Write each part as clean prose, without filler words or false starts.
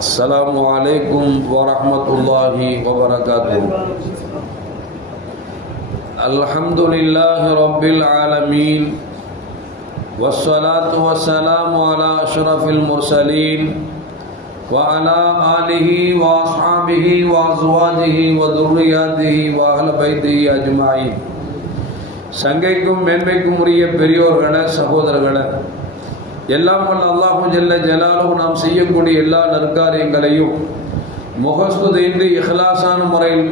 अस्सलामु अलैकुम वरहमतुल्लाहि वबरकातुह। अल्हम्दुलिल्लाहि रब्बिल आलमीन वस्सलातु वस्सलामु अला अशरफिल मुरसलीन व अला आलिहि व अस्हाबिहि व अज़वाजिहि व दुर्रियतिहि व अहल बैतिहि अजमाइन। சங்கைக்கும் மேன்மைக்கும் உரிய பெரியோர்களே, சகோதரர்களே, எல்லாம் வல்ல அல்லாஹு ஜல்ல ஜலாலுஹு நாம் செய்யக்கூடிய எல்லா நற்காரியங்களையும் முகஸ்துதின்றி இஹ்லாஸான முறையில்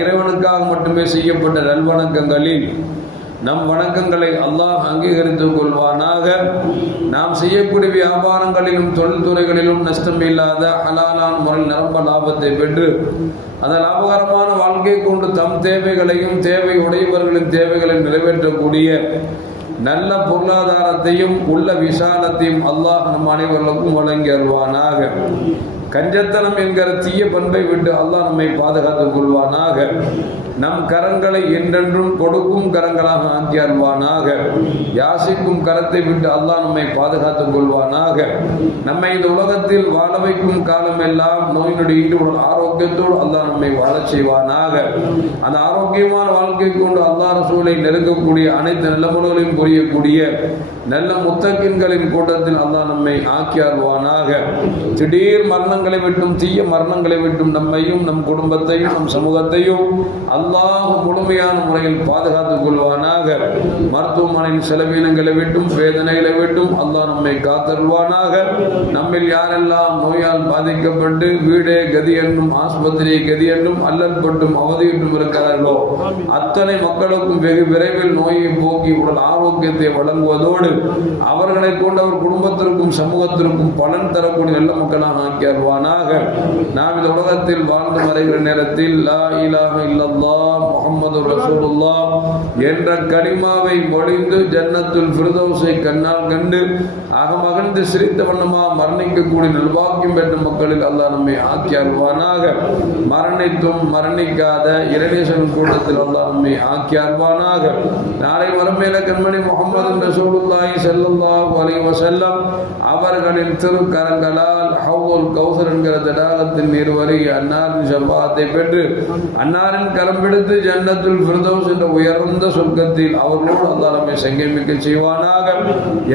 இறைவனுக்காக மட்டுமே செய்யப்பட்ட நல்வணக்கங்களில் நம் வணக்கங்களை அல்லாஹ் அங்கீகரித்துக் கொள்வானாக. நாம் செய்யக்கூடிய வியாபாரங்களிலும் தொழில்துறைகளிலும் நஷ்டம் இல்லாத ஹலாலான முறையில் நிரம்ப லாபத்தை பெற்று அந்த லாபகரமான வாழ்க்கை கொண்டு தம் தேவைகளையும் தேவை உடையவர்களின் தேவைகளை நிறைவேற்றக்கூடிய நல்ல பொருளாதாரத்தையும் உள்ள விசாலத்தையும் அல்லாஹ் நம் அனைவர்களுக்கும் வழங்கி அருள்வானாக. கஞ்சத்தனம் என்கிற தீய பண்பை விட்டு அல்லாஹ் நம்மை பாதுகாத்துக் கொள்வானாக. நம் கரங்களை என்றென்றும் கொடுக்கும் கரங்களாக ஆக்கி அருள்வானாக. யாசிக்கும் கரத்தை விட்டு அல்லாஹ் நம்மை பாதுகாத்துக் கொள்வானாக. நம்மை இந்த உலகத்தில் வாழ வைக்கும் காலம் எல்லாம் நோய் நொடி உடல் ஆரோக்கியத்தோடு அல்லாஹ் நம்மை வாழச் செய்வானாக. அந்த ஆரோக்கியமான வாழ்க்கை கொண்டு அல்லாஹ் ரசூலை நெருங்கக்கூடிய அனைத்து நல்லமுறைகளையும் புரியக்கூடிய நல்ல முத்தகின்களின் கூட்டத்தில் அல்லாஹ் நம்மை ஆக்கி அருள்வானாக. திடீர் மரணங்களை விட்டும் தீய மரணங்களை விட்டும் நம்மையும் நம் குடும்பத்தையும் நம் சமூகத்தையும் அல்லாஹ் முழுமையான முறையில் பாதுகாத்துக் கொள்வானாக. மருத்துவமனையின் செலவினங்களை விட்டும் வேதனைகளை விட்டும் அல்லாஹ் நம்மை காத்தருள்வானாக. நம்மில் யாரெல்லாம் நோயால் பாதிக்கப்பட்டு வீடே கதி என்றும் ஆஸ்பத்திரியை கதி என்றும் அல்லல் பட்டும் அவதியிட்டும் இருக்கிறார்களோ அத்தனை மக்களுக்கும் வெகு விரைவில் நோயை போக்கி உடல் ஆரோக்கியத்தை வழங்குவதோடு அவர்களை கொண்டு அவர் குடும்பத்திற்கும் சமூகத்திற்கும் பலன் தரக்கூடிய நல்ல மக்களாக ஆக்கி அருள்வானாக. நாம் இந்த உலகத்தில் வாழ்ந்து மறைகிற நேரத்தில் லா இலாஹ இல்லல்லாஹ் முஹம்மது ரசூலுல்லாஹ் என்ற கலிமாவை மொழிந்து ஜன்னத்துல் ஃபிர்தௌஸை கண்ணால் கண்டு அகமகிழ்ந்து சிரித்த வண்ணமா மரணிக்கக்கூடிய நல்வாக்கியம் பெற்ற மக்களில் அல்லாஹ் நம்மை ஆக்கி அருள்வானாக. மரணித்தும் மரணிக்காத இறைநேசன் கூட்டத்தில் அல்லாஹ் நம்மை ஆக்கி அருள்வானாக. நாளை மறுமையில கண்மணி முஹம்மது ரசூலுல்லாஹி ஸல்லல்லாஹு அலைஹி வஸல்லம் அவர்களின் திருக்கரங்களால் ஹவ்வுல் கௌசர் என்கிற தடாகத்தின் நீர் வரை அன்னாரின் ஷஃபாஅத்தை பெற்று அன்னாரின் கரம் பிடித்து ஜன்னத்துல் ஃபிர்தௌஸ் என்ற உயர்ந்த சொர்க்கத்தில் அவர்களோடு அல்லாஹ் நம்மை சங்கமிக்க செய்வானாக.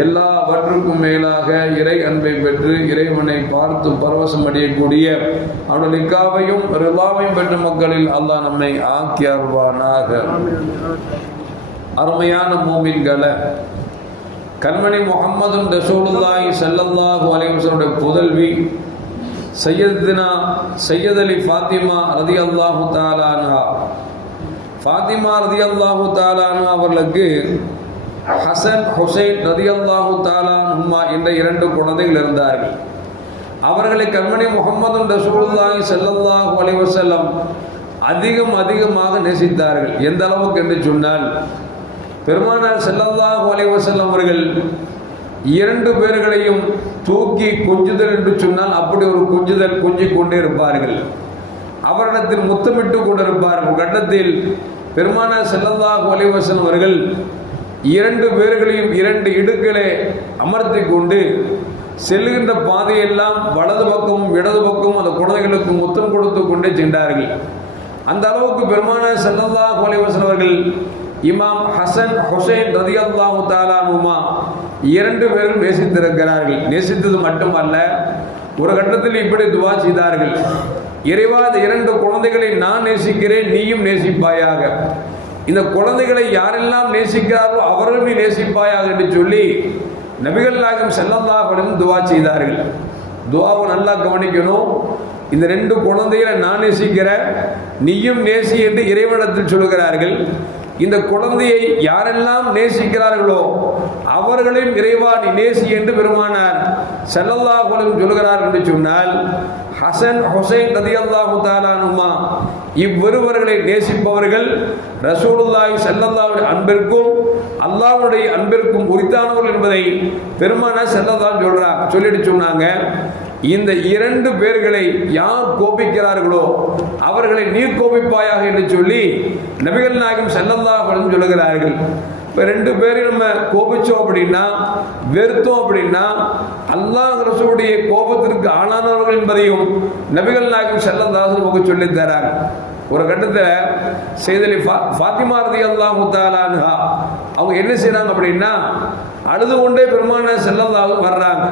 எல்லாவற்றுக்கும் மேலாக இறை அன்பை பெற்று இறைவனை பார்த்து பரவசம் அடையக்கூடிய அவருடைய லிக்காவையும் ரிலாவையும் பெற்ற மக்களில் அல்லாஹ் நம்மை ஆக்கி அருள்வானாக. அருமையான மூமின்களே, கண்மணி முஹம்மது ரசூலுல்லாஹி ஸல்லல்லாஹு அலைஹி வஸல்லம் புதல்வி சையத் அலி ஃபாத்திமா ரலியல்லாஹு தஆலா அன்ஹா, ஃபாத்திமா ரலியல்லாஹு தஆலா அன்ஹா அவர்களுக்கு ஹசன் ஹுசைன் ரலியல்லாஹு தஆலா அன்ஹுமா என்ற இரண்டு குழந்தைகள் இருந்தார்கள். அவர்களை கண்மணி முஹம்மது ரசூலுல்லாஹி ஸல்லல்லாஹு அலைஹி வஸல்லம் அதிகமாக நேசித்தார்கள். எந்த அளவுக்கு என்று சொன்னால், பெருமானார் ஸல்லல்லாஹு அலைஹி வஸல்லம் அவர்கள் இரண்டு பேர்களையும் தூக்கி கொஞ்சுதல் என்று சொன்னால் அப்படி ஒரு கொஞ்சுதல் கொஞ்சிக் கொண்டே இருப்பார்கள். அவரிடத்தில் முத்தமிட்டு கொண்டிருப்பார்கள். கட்டத்தில் பெருமானார் ஸல்லல்லாஹு அலைஹி வஸல்லம் அவர்கள் இரண்டு பேர்களையும் இரண்டு இடுக்களை அமர்த்தி கொண்டு செல்லுகின்ற பாதையெல்லாம் வலது பக்கமும் இடது பக்கமும் அந்த குழந்தைகளுக்கு முத்தம் கொடுத்து கொண்டே சென்றார்கள். அந்த அளவுக்கு பெருமானார் ஸல்லல்லாஹு அலைஹி வஸல்லம் அவர்கள் இமாம் ஹசன் ஹுசைன் ரலியல்லாஹு தஆலா அன்ஹுமா இரண்டு பேரும் நேசித்திருக்கிறார்கள். நேசித்தது மட்டுமல்ல, ஒரு கட்டத்தில் இப்படி துவா செய்தார்கள்: இறைவா, இந்த இரண்டு குழந்தைகளை நான் நேசிக்கிறேன், நீயும் நேசிப்பாயாக. இந்த குழந்தைகளை யாரெல்லாம் நேசிக்கிறார்களோ அவர்களுமே நேசிப்பாயாக என்று சொல்லி நபிகள் நாயகம் ஸல்லல்லாஹு அலைஹி வஸல்லம் துவா செய்தார்கள். துவாவை நல்லா கவனிக்கணும். இந்த ரெண்டு குழந்தைகளை நான் நேசிக்கிறேன், நீயும் நேசி என்று இறைவனிடத்தில் சொல்கிறார்கள். இந்த குழந்தையை யாரெல்லாம் நேசிக்கிறார்களோ அவர்களையும் இறைவா நீ நேசி என்று பெருமானார் ஸல்லல்லாஹு அலைஹி வஸல்லம் சொல்கிறார்கள் என்று சொன்னால், ஹசன் ஹுசைன் ரலியல்லாஹு தஆலா அன்ஹுமா இவ்விருவர்களை நேசிப்பவர்கள் ரசூலுல்லாஹி ஸல்லல்லாஹு அலைஹி அன்பிற்கும் அல்லாஹ்வுடைய அன்பிற்கும் உரித்தானவர்கள் என்பதை பெருமானார் ஸல்லல்லாஹு அலைஹி சொல்லிட்டு சொன்னாங்க. இந்த இரண்டு பேர்களை யார் கோபிக்கிறார்களோ அவர்களை நீ கோபிப்பாயாக என்று சொல்லி நபிகள் நாயகம் ஸல்லல்லாஹு அலைஹி வஸல்லம் சொல்லுகிறார்கள். இப்போ ரெண்டு பேரையும் நம்ம கோபிச்சோம் அப்படின்னா, வெறுத்தோம் அப்படின்னா, அல்லாஹ் ரசூலுடைய கோபத்திற்கு ஆளானவர்கள் என்பதையும் நபிகள் நாயகம் ஸல்லல்லாஹு அலைஹி வஸல்லம் சொல்லி தராங்க. ஒரு கட்டத்தில் செய்தலி ஃபாத்திமா ரலியல்லாஹு தஆலா அன்ஹா அவங்க என்ன செய்றாங்க அப்படின்னா, அழுது கொண்டே பெருமானார் ஸல்லல்லாஹு அலைஹி வர்றாங்க.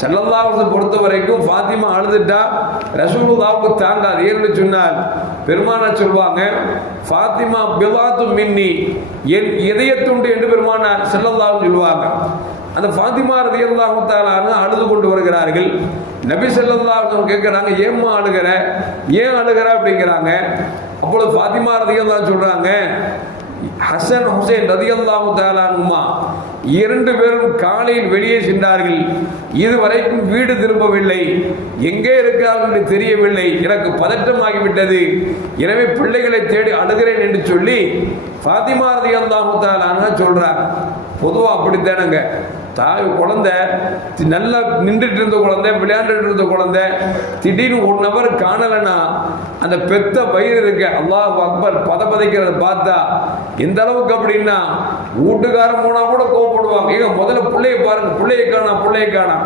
ஸல்லல்லாஹு அலைஹி வஸல்லம் பொறுத்த வரைக்கும் ஃபாத்திமா அழுதுட்டா ரசூலுல்லாஹ்வுக்கு தாங்காது. ஏன்னு சொன்னால் பெருமானார் சொல்வாங்க, ஃபாத்திமா பிலாத்து மின்னி, என் இதயத்துண்டு என்று பெருமானார் ஸல்லல்லாஹு அலைஹி சொல்வாங்க. அந்த ஃபாத்திமா ரலியல்லாஹு தஆலா அன்ஹா அழுது கொண்டு வருகிறார்கள். நபி ஸல்லல்லாஹு அலைஹி வஸல்லம் கேட்குறாங்க, ஏம்மா அழுகிற, ஏன் அழுகிற அப்படிங்கிறாங்க. அப்பொழுது ஃபாத்திமா ரலியல்லாஹு சொல்றாங்க, ஹசன் ஹுசைன் ரலியல்லாஹு தஆலா அன்ஹுமா இரண்டு பேரும் காலையில் வெளியே சென்றார்கள். இதுவரைக்கும் வீடு திரும்பவில்லை, எங்கே இருக்கிறார்கள் என்று தெரியவில்லை, எனக்கு பதற்றமாகிவிட்டது, எனவே பிள்ளைகளை தேடி அழுகிறேன் என்று சொல்லி ஃபாத்திமா ரலியல்லாஹு தஆலா அன்ஹா சொல்றாங்க. பொதுவாக அப்படித்தானுங்க, தாய் குழந்தை நல்லா நின்றுட்டு இருந்த குழந்தை, விளையாண்டுட்டு இருந்த குழந்தை திடீர்னு 1 நபர் காணலைன்னா அந்த பெத்த வயிறு இருக்க அல்லாஹ் அக்பர் பதைக்கிறத பார்த்தா எந்த அளவுக்கு அப்படின்னா, வீட்டுக்காரன் போனா கூட கோவப்படுவாங்க. ஏங்க முதல்ல பிள்ளைய பாருங்க, பிள்ளைய காணாம்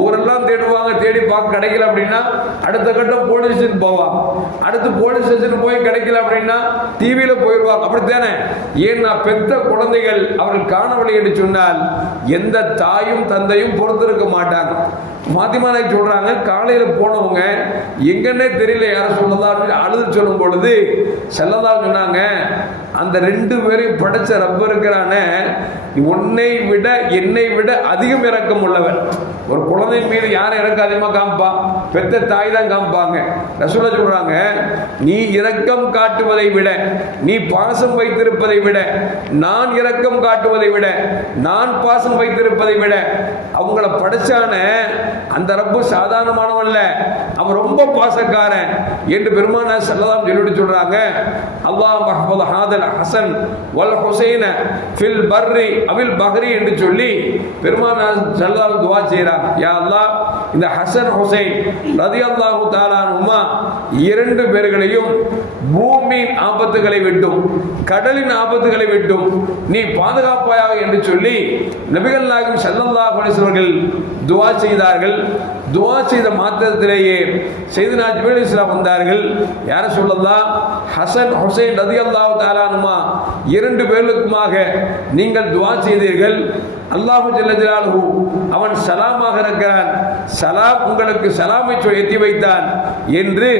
ஊரெல்லாம் தேடுவாங்க, தேடி பார்க்க கிடைக்கல அப்படின்னா அடுத்த கட்டம் போலீஸ் ஸ்டேஷன் போவாங்க, அடுத்து போலீஸ் ஸ்டேஷன் போய் கிடைக்கல அப்படின்னா டிவியில போயிடுவாங்க. அப்படித்தானே? ஏன்னா பெத்த குழந்தைகள் அவர்கள் காணவில்லை என்று சொன்னால் எந்த தாயும் தந்தையும் பொறுத்திருக்க மாட்டாங்க. ஃபாத்திமா நாயகி சொல்றாங்க, காலையில போனவங்க எங்கன்னே தெரியல, யார சொல்லலாம் அழுது சொல்லும் பொழுது ஸல்லல்லாஹு சொன்னாங்க, அந்த 2 பேரையும் படைச்ச ரப்ப இருக்கிறானே, உன்னை விட என்னை விட அதிகம் இரக்கம் உள்ளவன். ஒரு குழந்தை மீது யாரும் இறக்கம் அதிகமாக காமிப்பா? பெத்த தாய் தான் காமிப்பாங்க. ரசூலுல்லாஹ் சொல்றாங்க, நீ இரக்கம் காட்டுவதை விட, நீ பாசம் வைத்திருப்பதை விட, நான் இரக்கம் காட்டுவதை விட, நான் பாசம் வைத்திருப்பதை விட, அவங்கள படைச்சான அந்த ரப்பு சாதாரணமானவன் இல்ல, அவன் ரொம்ப பாசக்காரன் என்று பெருமானார் ஸல்லல்லாஹு அலைஹி வஸல்லம் சொல்றாங்க. அல்லாஹ் மஹ்ஃபஸ் ஹாதல் ஹஸன் வல் ஹுசைன ஃபில் பர்ரி அவில் பஹ்ரி என்று சொல்லி பெருமானார் ஸல்லல்லாஹு அலைஹி துஆ செய்றாங்க. யா அல்லாஹ், இந்த ஹஸன் ஹுசைன் ரலியல்லாஹு தஆலா அன்ஹுமா 2 பேர்களையும் பூமியின் ஆபத்துகளை விட்டும் கடலின் ஆபத்துகளை விட்டும் நீ பாதுகாப்பாயாக என்று சொல்லி நபிகள் நாயகம் ஸல்லல்லாஹு அலைஹி வஸல்லம் துஆ செய்தார்கள். துஆ செய்த மாத்திரத்திலேயே சையதுனா ஜிப்ரீல் அலைஹிஸ்ஸலாம் வந்தார்கள். யார சொல்லலாம், ஹசன் ஹுசைன் ரலியல்லாஹு தஆலா அன்ஹுமா 2 பேர்களுக்குமாக நீங்கள் துஆ செய்தீர்கள். அல்லாஹு ஜல்ல ஜலாலுஹு அவன் சலாமாக இருக்கிறான், சலாம் உங்களுக்கு சலாமை எத்தி வைத்தான் என்று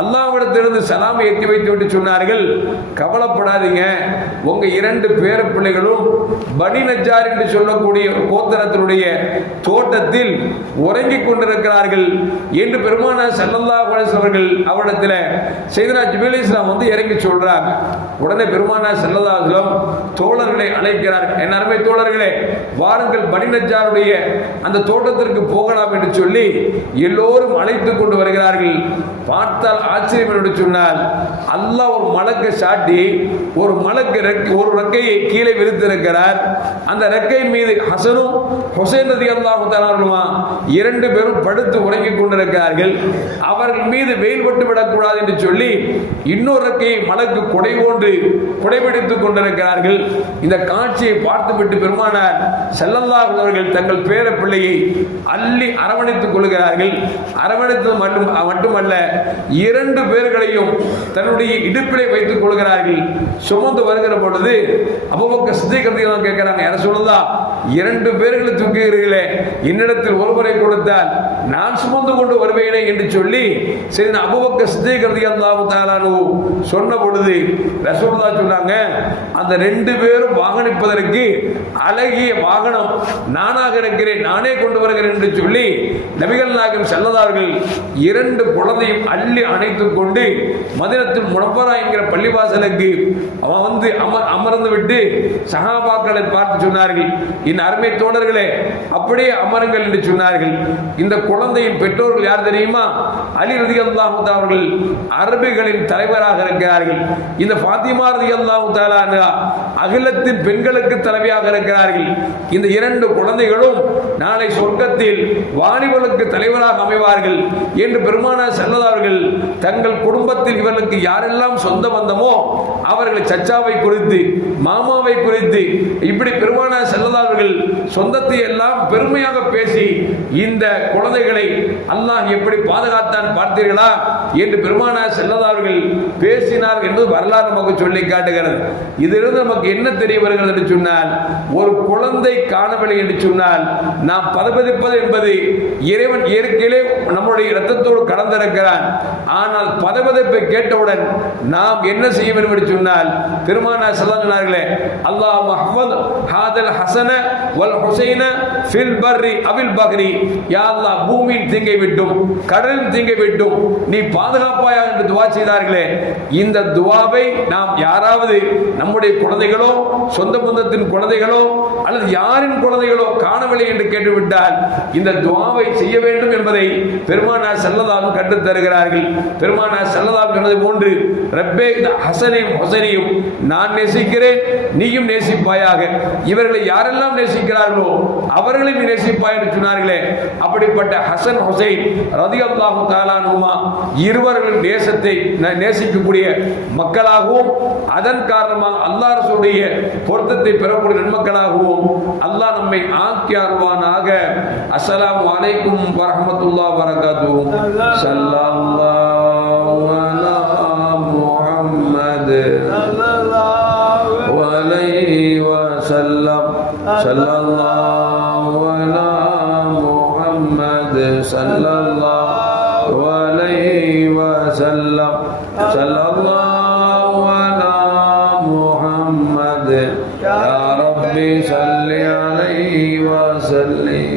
அல்லாஹ்விடத்திலிருந்து சலாமை எத்தி வைத்து விட்டு சொன்னார்கள். கவலைப்படாதீங்க, உங்க 2 பேர பிள்ளைகளும் பனி நஜ்ஜார் என்று சொல்லக்கூடிய கோத்திரத்தினுடைய தோட்டத்தில் உறங்கிக் கொண்டிருக்கிறார்கள் என்று பெருமானார் ஸல்லல்லாஹு அலைஹி வஸல்லம் அவரிடத்தில் சையதுனா ஜிப்ரீல் அலைஹிஸ்ஸலாம் வந்து இறங்கி சொல்றாங்க. உடனே பெருமானார் ஸல்லல்லாஹு அலைஹி வஸல்லம் தோழர்களை அழைக்கிறார்கள். என் அருமை தோழர்களே, வாருங்கள் பனி நஜ்ஜாருடைய அந்த தோட்டத்திற்கு போகலாம் என்று சொல்லி எல்லோரும் அழைத்துக் கொண்டு வருகிறார்கள். பார்த்தால் ஆச்சரியம் என்று சொன்னால், அல்லாஹ் ஒரு மலக்கை சாட்டி ஒரு மலக்கு ஒரு ரெக்கையை கீழே விரித்திருக்கிறார். அந்த ரெக்கையின் மீது ஹசனும் ஹுசைன் ரலியல்லாஹு தஆலா அன்ஹுமா 2 பேரும் படுத்து உறங்கிக் கொண்டிருக்கிறார்கள். அவர்கள் மீது வெயில் பட்டு விடக்கூடாது என்று சொல்லி இன்னொரு ரெக்கையை மலக்கு குடைபிடித்துக் கொண்டிருக்கிறார்கள். இந்த காட்சியை பார்த்துவிட்டு பெருமானார் ஸல்லல்லாஹு அலைஹி அவர்கள் தங்கள் பேர பிள்ளையை அள்ளி அரவணைத்துக் கொள்கிறார்கள். அரவணைத்தது மட்டுமல்ல, 2 பேர்களையும் தன்னுடைய இடுப்பிலே வைத்துக் கொள்கிறார்கள். சுமந்து வருகிற பொழுது அபூபக்கர் சித்திக் ரலியல்லாஹு கேட்கிறாங்க, யார சொல்லலாம், 2 பேர்களை தூக்குகிறீர்களே, என்னிடத்தில் ஒருவரை கொடுத்தால் நான் சுமந்து கொண்டு வருவேனே என்று சொல்லி சரி அபூபக்கர் சித்திக் ரலியல்லாஹு தஆலா சொன்ன பொழுது ரசூலுல்லாஹ் சொன்னாங்க, அந்த 2 பேரும் வாகனிப்பதற்கு அழகிய வாகனம் நானாக இருக்கிறேன், நானே கொண்டு வருகிறேன் என்று சொல்லி நபிகள் நாயகம் ஸல்லல்லாஹு அலைஹி வஸல்லம் 2 குழந்தையும் அள்ளி அணைத்துக் கொண்டு மதீனத்துல் முனவ்வரா என்கிற பள்ளிவாசலுக்கு அவன் வந்து அமர்ந்து விட்டு சஹாபாக்களை பார்த்து சொன்னார்கள், என் அருமை தோழர்களே, அப்படியே அமருங்கள் என்று சொன்னார்கள். இந்த குழந்தையின் பெற்றோர்கள் யார் தெரியுமா? அலி ரலியல்லாஹு தஆலா அவர்கள் அரபிகளின் தலைவராக இருக்கிறார்கள். இந்த ஃபாத்திமா ரலியல்லாஹு தஆலா அன்ஹா அகிலத்தின் பெண்களுக்கு தலைவியாக இருக்கிறார்கள். இந்த இரண்டு குழந்தைகளும் நாளை சொர்க்கத்தில் வாலிபர்களுக்கு தலைவராக அமைவார்கள் என்று பெருமானார் ஸல்லல்லாஹு அலைஹி வஸல்லம் அவர்கள் தங்கள் குடும்பத்தில் இவர்களுக்கு யாரெல்லாம் சொந்த பந்தமோ அவர்களை சச்சாவை குறித்து, மாமாவை குறித்து, இப்படி பெருமானார் ஸல்லல்லாஹு அலைஹி வஸல்லம் சொந்தத்தை எல்லாம் பெருமையாக பேசி இந்த குழந்தைகளை அல்லாஹ் எப்படி பாதுகாத்தான் பார்த்தீர்களா என்று பெருமானார் ஸல்லல்லாஹு அலைஹி வஸல்லம் பேசினார் என்பது வரலாறு நமக்கு சொல்லி காட்டுகிறது. இதிலிருந்து நமக்கு என்ன தெரிய வருகிறது என்று சொன்னால், ஒரு குழந்தை காணவில்லை என்று சொன்னால் நாம் பதபதிப்பது என்பது இறைவன் இயற்கையிலே நம்முடைய இரத்தத்தோடு கலந்திருக்கிறான். ஆனால் பதபதிப்பை கேட்டவுடன் நாம் என்ன செய்ய வேண்டும் என்று சொன்னால், பெருமானார் சொன்னார்களே, அல்லாஹ் மஹ்மத் ஹாதல் ஹசன வல் ஹுசைன ஃபில் பர்ரி அவில் பஹ்ரி, யா அல்லாஹ் பூமியின் தீங்கை விட்டும் கடலின் தீங்கை விட்டும் நீ பாதுகாப்பாயா என்று துவா செய்தார்களே. இந்த துவாவை நாம் யாராவது நம்முடைய குழந்தைகளோ சொந்த பந்தத்தின் குழந்தைகளோ அல்லது யாரின் குழந்தைகளோ காணவில்லை என்று கேட்டுவிட்டால் இந்த துவாவை செய்ய வேண்டும் என்பதை பெருமானார் ஸல்லல்லாஹு அலைஹி வஸல்லம் கற்றுத் தருகிறார்கள். பெருமானார் ஸல்லல்லாஹு அலைஹி வஸல்லம் சொன்னது போன்று, ரப்பே இந்த ஹசனையும் ஹுசைனையும் நான் நேசிக்கிறேன், நீயும் நேசிப்பாயாக. இவர்களை யாரெல்லாம் நேசிக்கிறார்களோ அவர்களையும் நேசிப்பாய் என்று சொன்னார்களே. அப்படிப்பட்ட ஹசன் ஹுசைன் ரலியல்லாஹு தஆலா அன்ஹுமா இருவர்களின் நேசத்தை நேசிக்கக்கூடிய மக்களாகவும் அதன் காரணமாக அல்லாஹ் ரசூலுடைய பொருத்தத்தை பெறக்கூடிய நன்மக்களாகவும் அல்லாஹ் நம்மை ஆக்கி அருள்வானாக. அஸ்ஸலாமு அலைக்கும் வரஹ்மத்துல்லாஹி வபரகாத்துஹு. ஸல்லல்லாஹு அலா முஹம்மத் வலைஹி வஸல்லம். ஸல்லல்லாஹு அலா முஹம்மத் ஸல்லல்லாஹு அலைஹி வஸல்லம். ஸல்லல்லாஹு அலா முஹம்மத் யா ரப்பி ஸல்லி அலைஹி வஸல்லிம்.